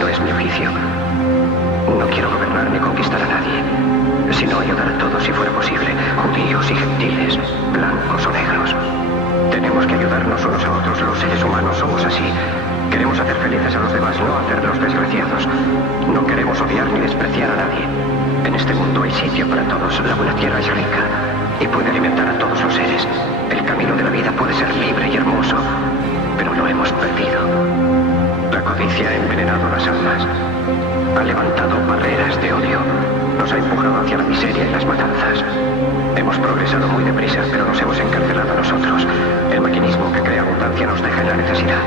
no es mi oficio. No quiero gobernar ni conquistar a nadie, sino ayudar a todos si fuera posible, judíos y gentiles, blancos o negros. Tenemos que ayudarnos unos a otros. Los seres humanos somos así. Queremos hacer felices a los demás, no hacerlos desgraciados. No queremos odiar ni despreciar a nadie. En este mundo hay sitio para todos. La buena tierra es rica y puede alimentar a todos los seres. El camino de la vida puede ser libre y hermoso, pero lo hemos perdido. La codicia ha envenenado las almas. Ha levantado barreras de odio. Nos ha empujado hacia la miseria y las matanzas. Hemos progresado muy deprisa, pero nos hemos encarcelado a nosotros. El maquinismo que crea abundancia nos deja en la necesidad.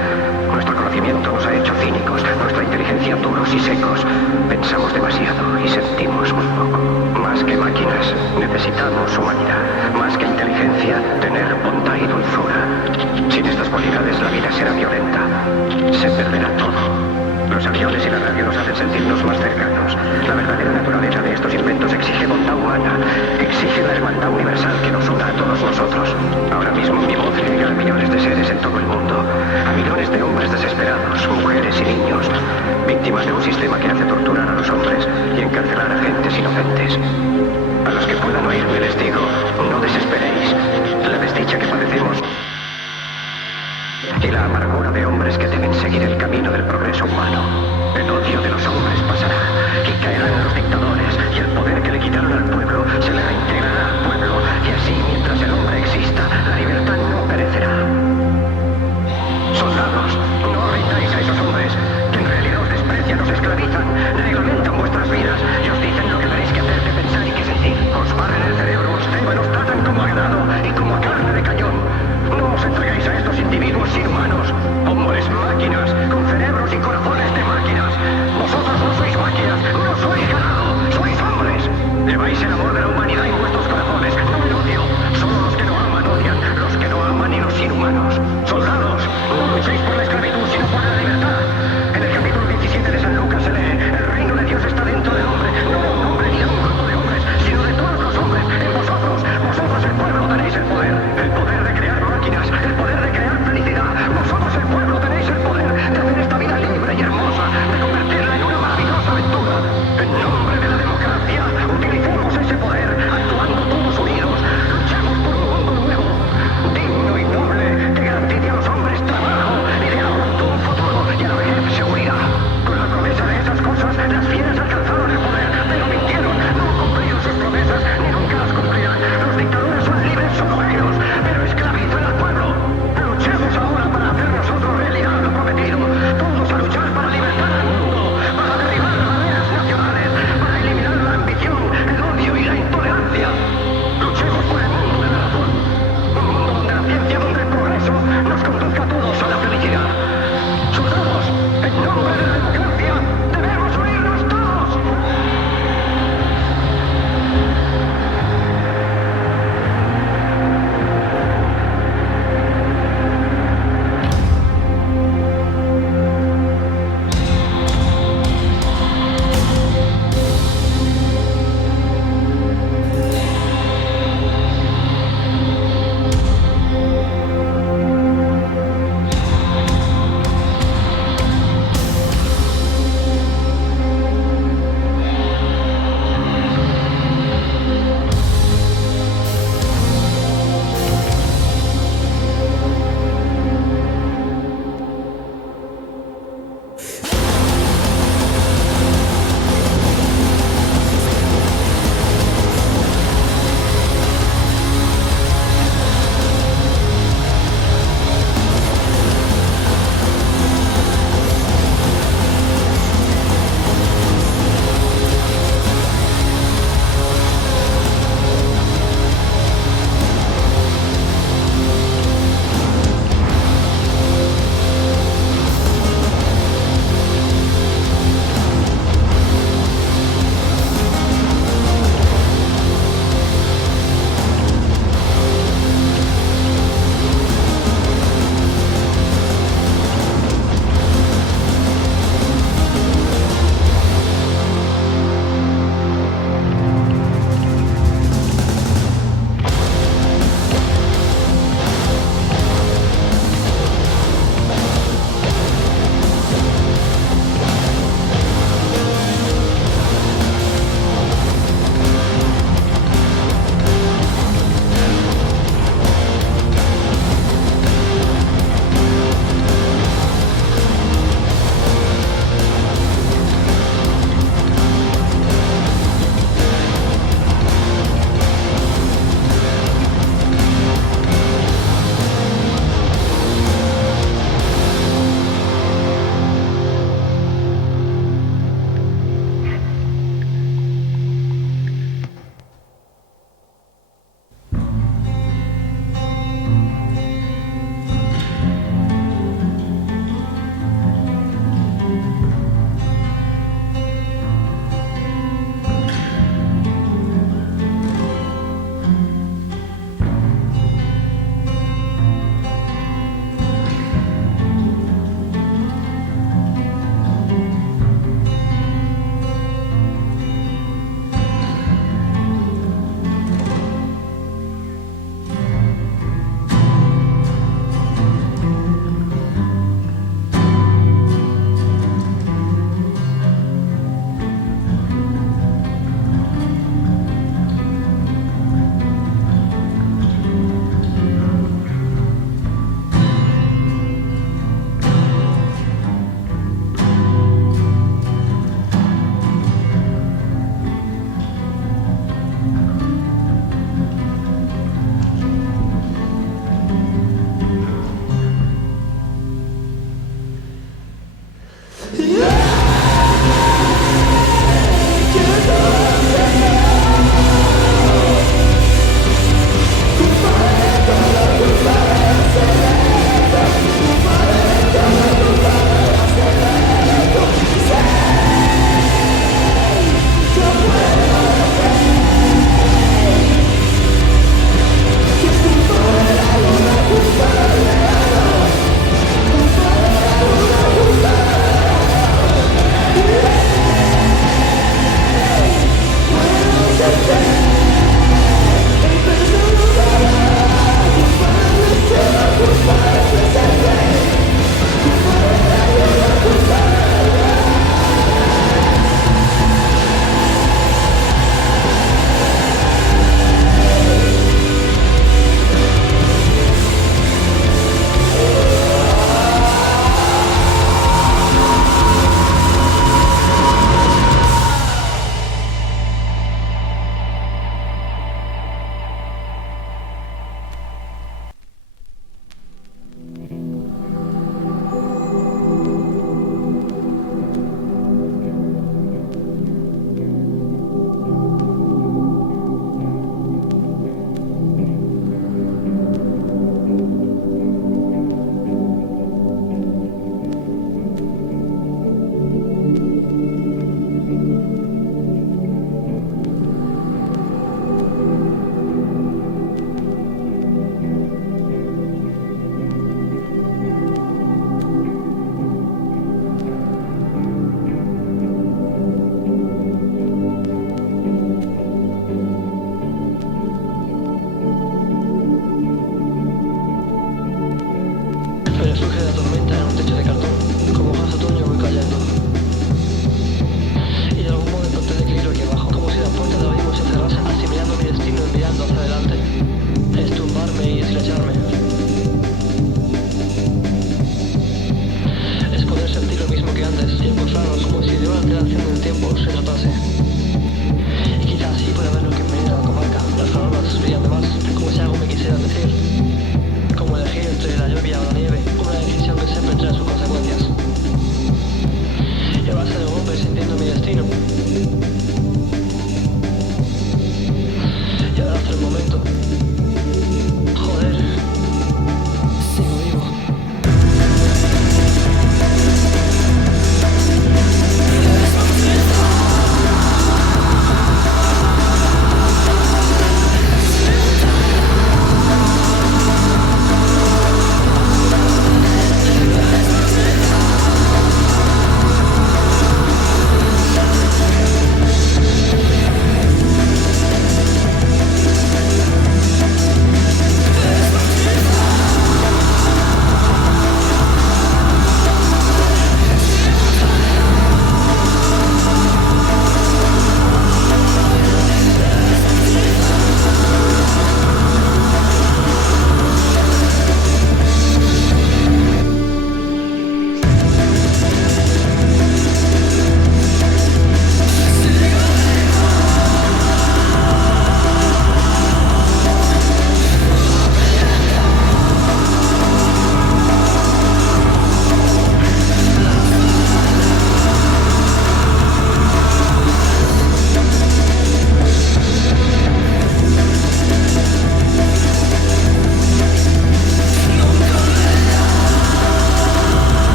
Nuestro conocimiento nos ha hecho cínicos, nuestra inteligencia duros y secos. Pensamos demasiado y sentimos muy poco. Más que máquinas, necesitamos humanidad. Más que inteligencia, tener bondad y dulzura. Sin estas cualidades, la vida será violenta. Se perderá todo. Los aviones y la radio nos hacen sentirnos más cercanos. La verdadera naturaleza de estos inventos exige bondad humana. Exige la hermandad universal que nos una a todos nosotros. Ahora mismo mi voz llega a millones de seres en todo el mundo. A millones de hombres desesperados, mujeres y niños. Víctimas de un sistema que hace torturar a los hombres y encarcelar a gentes inocentes. A los que puedan oírme les digo, no desesperéis. La desdicha que padecemos y la amargura de hombres que deben seguir el camino del progreso humano. El odio de los hombres pasará y caerán los dictadores, y el poder que le quitaron al pueblo se le reintegrará al pueblo, y así mientras el hombre exista, la libertad no perecerá. Soldados, no rindáis a esos hombres que en realidad os desprecian, os esclavizan, reglamenta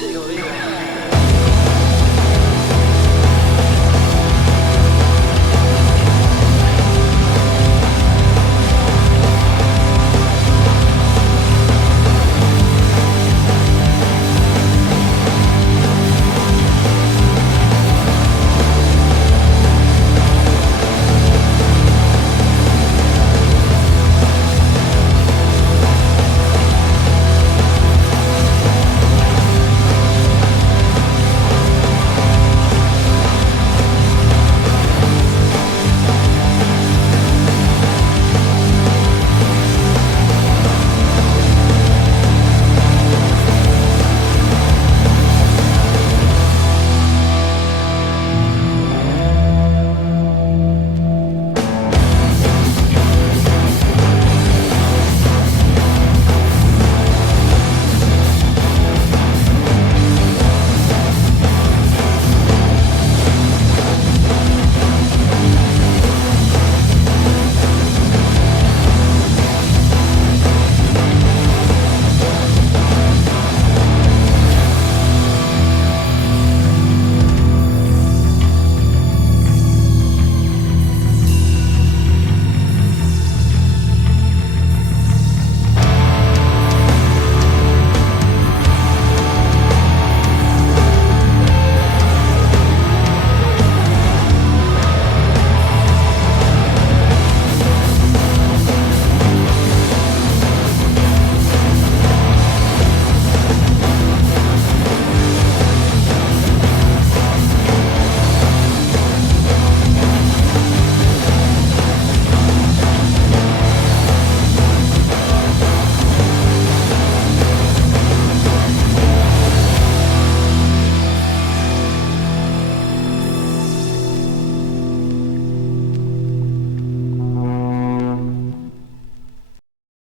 Digo.